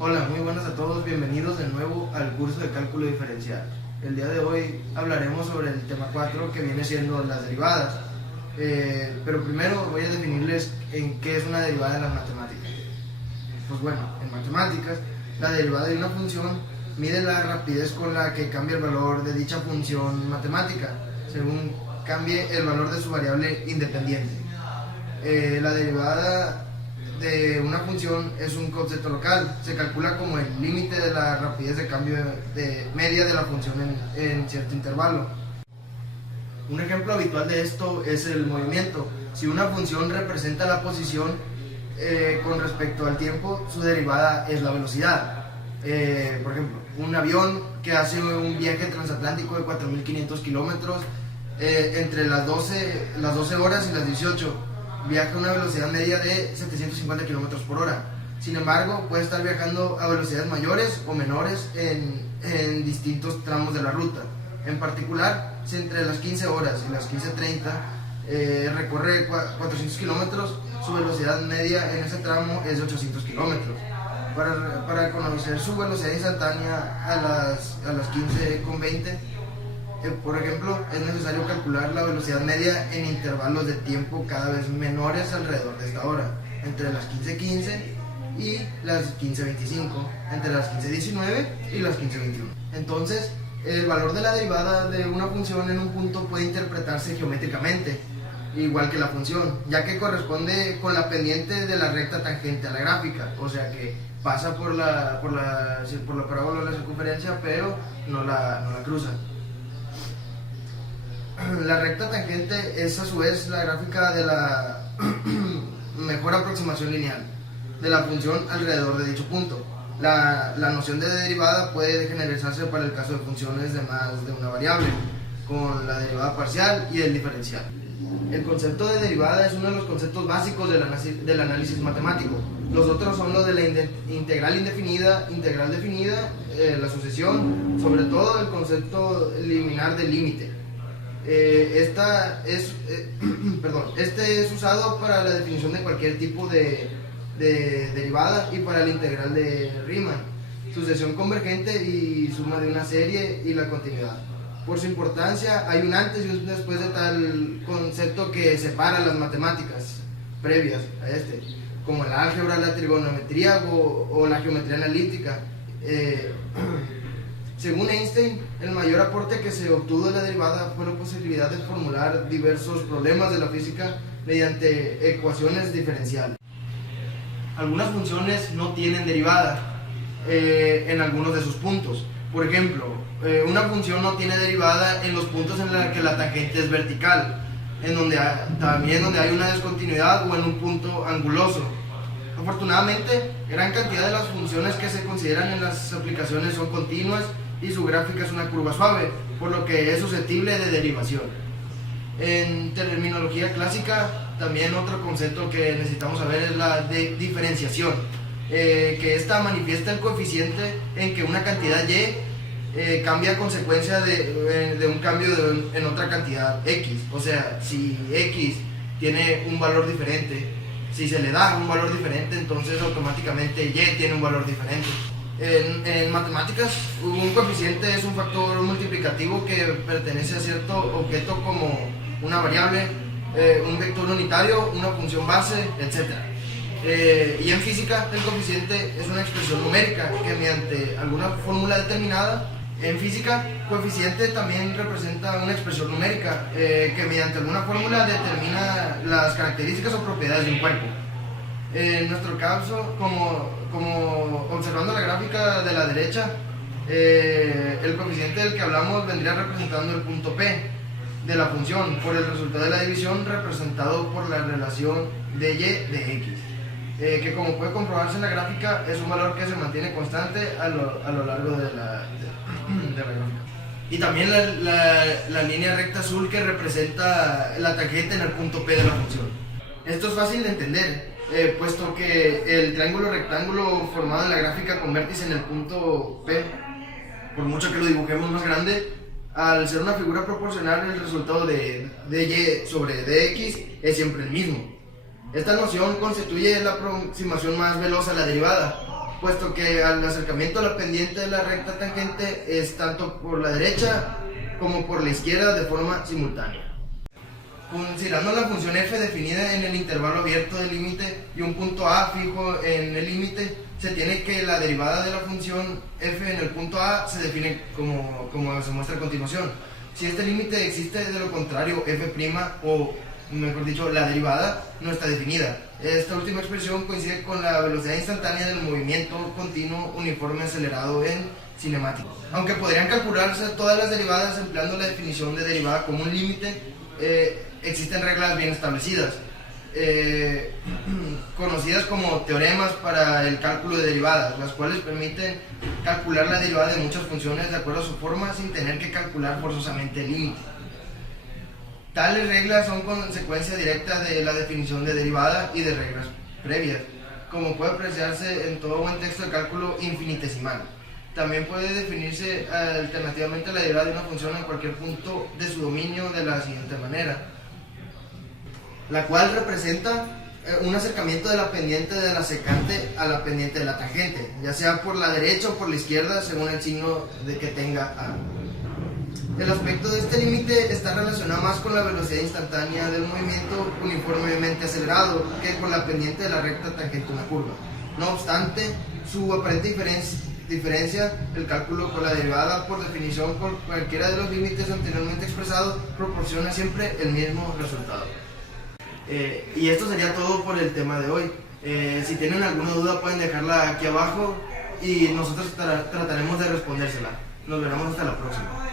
Hola, muy buenas a todos, bienvenidos de nuevo al curso de cálculo diferencial. El día de hoy hablaremos sobre el tema 4 que viene siendo las derivadas. Pero primero voy a definirles en qué es una derivada en las matemáticas. Pues bueno, en matemáticas, la derivada de una función mide la rapidez con la que cambia el valor de dicha función matemática, según cambie el valor de su variable independiente. La derivada de una función es un concepto local, se calcula como el límite de la rapidez de cambio de media de la función en cierto intervalo. Un ejemplo habitual de esto es el movimiento. Si una función representa la posición con respecto al tiempo, su derivada es la velocidad. Por ejemplo, un avión que hace un viaje transatlántico de 4.500 kilómetros entre las 12 horas y las 18 viaja a una velocidad media de 750 km por hora. Sin embargo, puede estar viajando a velocidades mayores o menores en distintos tramos de la ruta. En particular, si entre las 15 horas y las 15:30 recorre 400 kilómetros, su velocidad media en ese tramo es de 800 kilómetros. Para conocer su velocidad instantánea a las 15:20, por ejemplo, es necesario calcular la velocidad media en intervalos de tiempo cada vez menores alrededor de esta hora, entre las 15:15 y las 15:25, entre las 15:19 y las 15:21. Entonces, el valor de la derivada de una función en un punto puede interpretarse geométricamente, igual que la función, ya que corresponde con la pendiente de la recta tangente a la gráfica, o sea que pasa por la parábola de la circunferencia, pero no la cruza. La recta tangente es a su vez la gráfica de la mejor aproximación lineal de la función alrededor de dicho punto. La noción de derivada puede generalizarse para el caso de funciones de más de una variable, con la derivada parcial y el diferencial. El concepto de derivada es uno de los conceptos básicos del análisis matemático. Los otros son los de la integral indefinida, integral definida, la sucesión, sobre todo el concepto liminar del límite. Este es usado para la definición de cualquier tipo de derivada y para la integral de Riemann, sucesión convergente y suma de una serie y la continuidad. Por su importancia, hay un antes y un después de tal concepto que separa las matemáticas previas a este, como la álgebra, la trigonometría o la geometría analítica. Según Einstein, el mayor aporte que se obtuvo de la derivada fue la posibilidad de formular diversos problemas de la física mediante ecuaciones diferenciales. Algunas funciones no tienen derivada en algunos de sus puntos. Por ejemplo, una función no tiene derivada en los puntos en los que la tangente es vertical, también donde hay una descontinuidad o en un punto anguloso. Afortunadamente, gran cantidad de las funciones que se consideran en las aplicaciones son continuas y su gráfica es una curva suave, por lo que es susceptible de derivación. En terminología clásica, también otro concepto que necesitamos saber es la de diferenciación, que esta manifiesta el coeficiente en que una cantidad y cambia a consecuencia de un cambio en otra cantidad x. O sea, si x tiene un valor diferente, si se le da un valor diferente, entonces automáticamente y tiene un valor diferente. En matemáticas, un coeficiente es un factor multiplicativo que pertenece a cierto objeto como una variable, un vector unitario, una función base, etc. Y en física, el coeficiente es una expresión numérica que mediante alguna fórmula determinada. En física, coeficiente también representa una expresión numérica que mediante alguna fórmula determina las características o propiedades de un cuerpo. En nuestro caso, como observando la gráfica de la derecha, el coeficiente del que hablamos vendría representando el punto P de la función por el resultado de la división representado por la relación de y de x, que como puede comprobarse en la gráfica es un valor que se mantiene constante a lo largo de la gráfica. Y también la línea recta azul que representa la tangente en el punto P de la función. Esto es fácil de entender, puesto que el triángulo rectángulo formado en la gráfica con vértice en el punto P, por mucho que lo dibujemos más grande, al ser una figura proporcional, el resultado de dy sobre dx es siempre el mismo. Esta noción constituye la aproximación más veloz a la derivada, puesto que al acercamiento a la pendiente de la recta tangente es tanto por la derecha como por la izquierda de forma simultánea. Considerando la función f definida en el intervalo abierto del límite y un punto a fijo en el límite, se tiene que la derivada de la función f en el punto a se define como se muestra a continuación. Si este límite existe, de lo contrario, f', o mejor dicho, la derivada, no está definida. Esta última expresión coincide con la velocidad instantánea del movimiento continuo uniforme acelerado en cinemática. Aunque podrían calcularse todas las derivadas empleando la definición de derivada como un límite, existen reglas bien establecidas, conocidas como teoremas para el cálculo de derivadas, las cuales permiten calcular la derivada de muchas funciones de acuerdo a su forma sin tener que calcular forzosamente el límite. Tales reglas son consecuencia directa de la definición de derivada y de reglas previas, como puede apreciarse en todo buen texto de cálculo infinitesimal. También puede definirse alternativamente la derivada de una función en cualquier punto de su dominio de la siguiente manera, la cual representa un acercamiento de la pendiente de la secante a la pendiente de la tangente, ya sea por la derecha o por la izquierda según el signo que tenga A. El aspecto de este límite está relacionado más con la velocidad instantánea del movimiento uniformemente acelerado que con la pendiente de la recta tangente a una curva. No obstante, su aparente diferencia, el cálculo con la derivada por definición por cualquiera de los límites anteriormente expresados, proporciona siempre el mismo resultado. Y esto sería todo por el tema de hoy. Si tienen alguna duda pueden dejarla aquí abajo y nosotros trataremos de respondérsela. Nos veremos hasta la próxima.